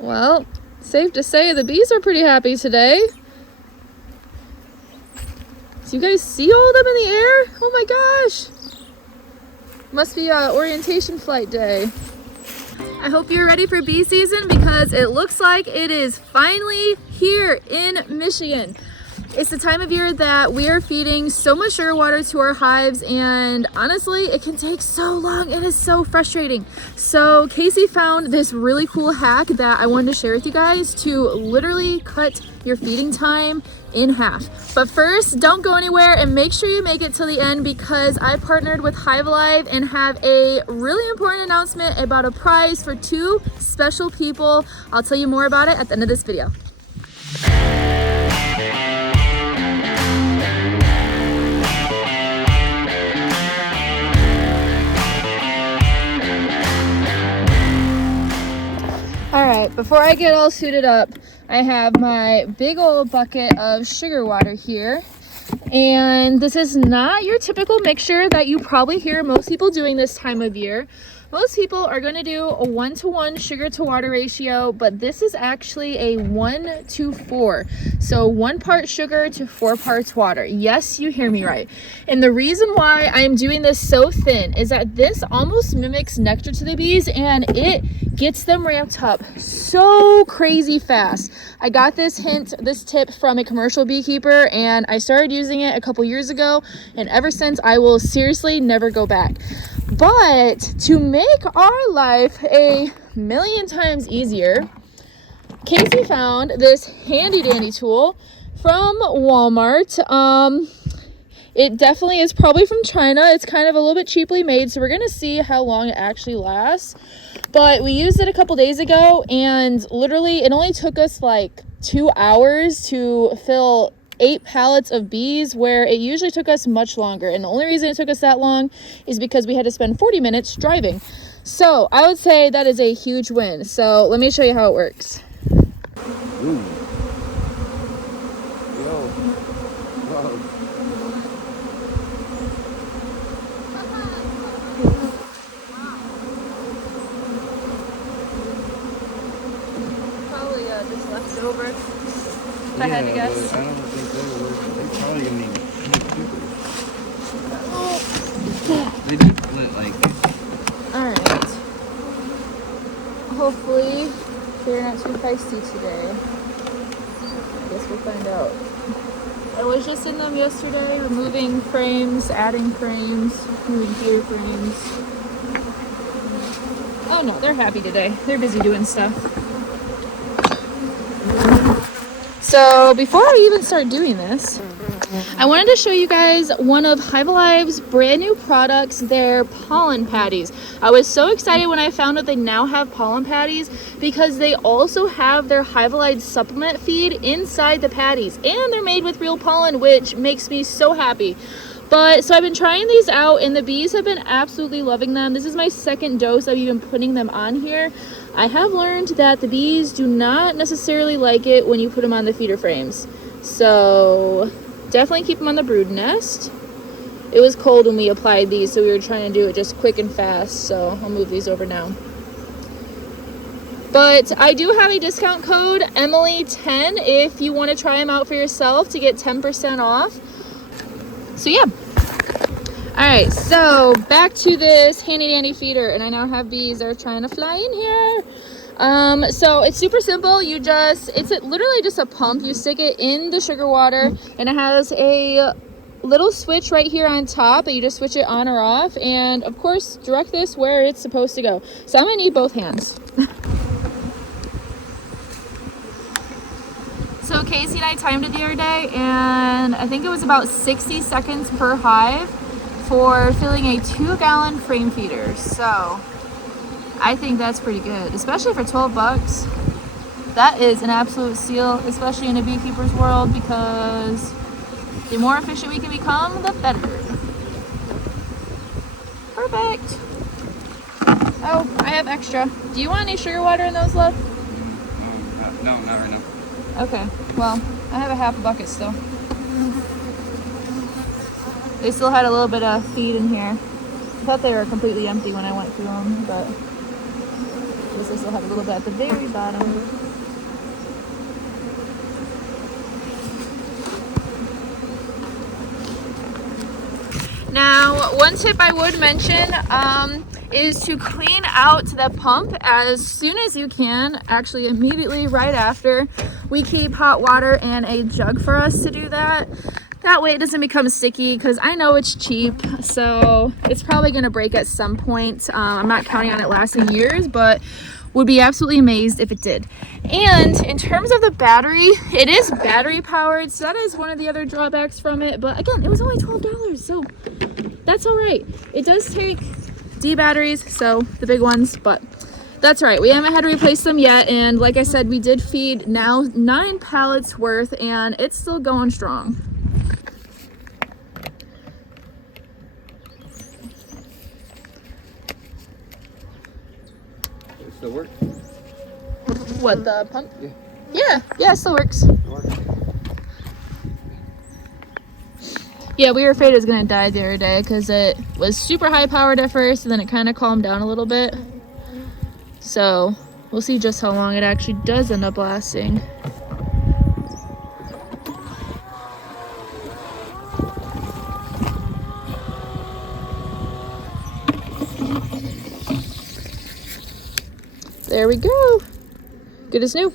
Well, safe to say the bees are pretty happy today. Do you guys see all of them in the air? Oh my gosh. Must be orientation flight day. I hope you're ready for bee season because it looks like it is finally here in Michigan. It's the time of year that we are feeding so much sugar water to our hives, and honestly, it can take so long. It is so frustrating. So Casey found this really cool hack that I wanted to share with you guys to literally cut your feeding time in half. But first, don't go anywhere and make sure you make it till the end because I partnered with HiveAlive and have a really important announcement about a prize for 2 special people. I'll tell you more about it at the end of this video. All right, before I get all suited up, I have my big old bucket of sugar water here. And this is not your typical mixture that you probably hear most people doing this time of year. Most people are going to do a 1-to-1 sugar to water ratio, but this is actually a 1-to-4. So 1 part sugar to 4 parts water. Yes, you hear me right. And the reason why I am doing this so thin is that this almost mimics nectar to the bees and it gets them ramped up so crazy fast. I got this tip from a commercial beekeeper and I started using it a couple years ago, and ever since I will seriously never go back. But to make our life a million times easier, Casey found this handy dandy tool from Walmart. It definitely is probably from China. It's kind of a little bit cheaply made, so we're gonna see how long it actually lasts. But we used it a couple days ago, and literally it only took us like 2 hours to fill 8 pallets of bees, where it usually took us much longer. And the only reason it took us that long is because we had to spend 40 minutes driving. So I would say that is a huge win. So let me show you how it works. Ooh. Yo. Whoa. Probably just left over. If I had to guess. I don't think they were. They probably gonna need beekeepers. They do split like. Alright. Hopefully they're not too feisty today. I guess we'll find out. I was just in them yesterday, removing frames, adding frames, moving feeder frames. Oh no, they're happy today. They're busy doing stuff. So before I even start doing this, I wanted to show you guys one of HiveAlive's brand new products, their Pollen Patties. I was so excited when I found out they now have Pollen Patties because they also have their HiveAlive supplement feed inside the patties, and they're made with real pollen, which makes me so happy. But so I've been trying these out and the bees have been absolutely loving them. This is my 2nd dose of even putting them on here. I have learned that the bees do not necessarily like it when you put them on the feeder frames. So definitely keep them on the brood nest. It was cold when we applied these, so we were trying to do it just quick and fast. So I'll move these over now. But I do have a discount code, Emily10, if you want to try them out for yourself to get 10% off. So yeah. All right, so back to this handy dandy feeder, and I now have bees that are trying to fly in here. So it's super simple. It's literally just a pump. You stick it in the sugar water, and it has a little switch right here on top, and you just switch it on or off, and of course direct this where it's supposed to go. So I'm gonna need both hands. So Casey and I timed it the other day, and I think it was about 60 seconds per hive for filling a 2-gallon frame feeder. So I think that's pretty good, especially for 12 bucks. That is an absolute steal, especially in a beekeeper's world, because the more efficient we can become, the better. Perfect. Oh, I have extra. Do you want any sugar water in those, love? No, not right now. Okay, well, I have a half a bucket still. They still had a little bit of feed in here. I thought they were completely empty when I went through them, but This will have a little bit at the very bottom. Now, one tip I would mention is to clean out the pump as soon as you can, actually immediately right after. We keep hot water and a jug for us to do that. That way it doesn't become sticky, because I know it's cheap, so it's probably going to break at some point. I'm not counting on it lasting years, but would be absolutely amazed if it did. And in terms of the battery, it is battery powered, so that is one of the other drawbacks from it. But again, it was only $12, so that's all right. It does take D batteries, so the big ones, but that's right. We haven't had to replace them yet, and like I said, we did feed now 9 pallets worth, and it's still going strong. It still works? What, the pump? Yeah. Yeah, it still works. It works. Yeah, we were afraid it was gonna die the other day because it was super high powered at first, and then it kind of calmed down a little bit. So we'll see just how long it actually does end up lasting. There we go. Good as new.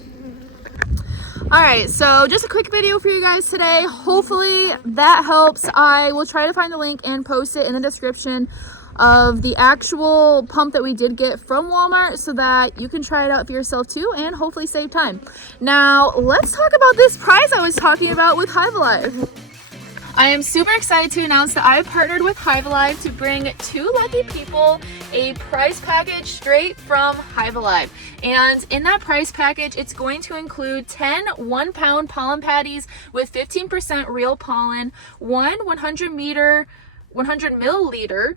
Alright, so just a quick video for you guys today. Hopefully that helps. I will try to find the link and post it in the description of the actual pump that we did get from Walmart so that you can try it out for yourself too and hopefully save time. Now, let's talk about this prize I was talking about with HiveAlive. I am super excited to announce that I've partnered with HiveAlive to bring 2 lucky people a prize package straight from HiveAlive. And in that prize package, it's going to include 10 1-pound pollen patties with 15% real pollen, 100 milliliter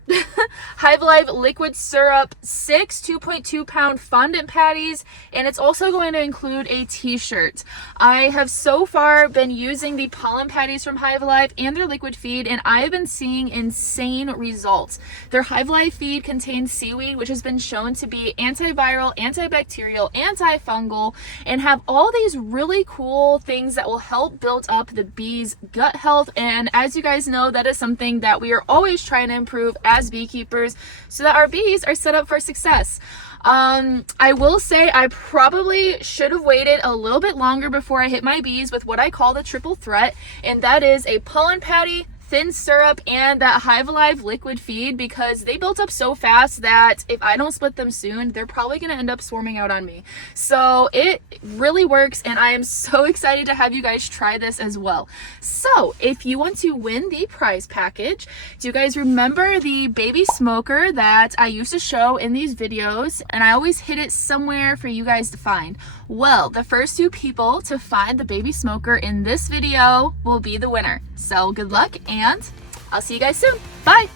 HiveAlive liquid syrup, 6 2.2-pound fondant patties, and it's also going to include a t-shirt. I have so far been using the pollen patties from HiveAlive and their liquid feed, and I have been seeing insane results. Their HiveAlive feed contains seaweed, which has been shown to be antiviral, antibacterial, antifungal, and have all these really cool things that will help build up the bees' gut health. And as you guys know, that is something that we are always trying to improve as beekeepers so that our bees are set up for success. I will say I probably should have waited a little bit longer before I hit my bees with what I call the triple threat, and that is a pollen patty, thin syrup, and that HiveAlive liquid feed, because they built up so fast that if I don't split them soon, they're probably going to end up swarming out on me. So it really works, and I am so excited to have you guys try this as well. So if you want to win the prize package, do you guys remember the baby smoker that I used to show in these videos, and I always hid it somewhere for you guys to find? Well, the first 2 people to find the baby smoker in this video will be the winner. So good luck, and I'll see you guys soon. Bye.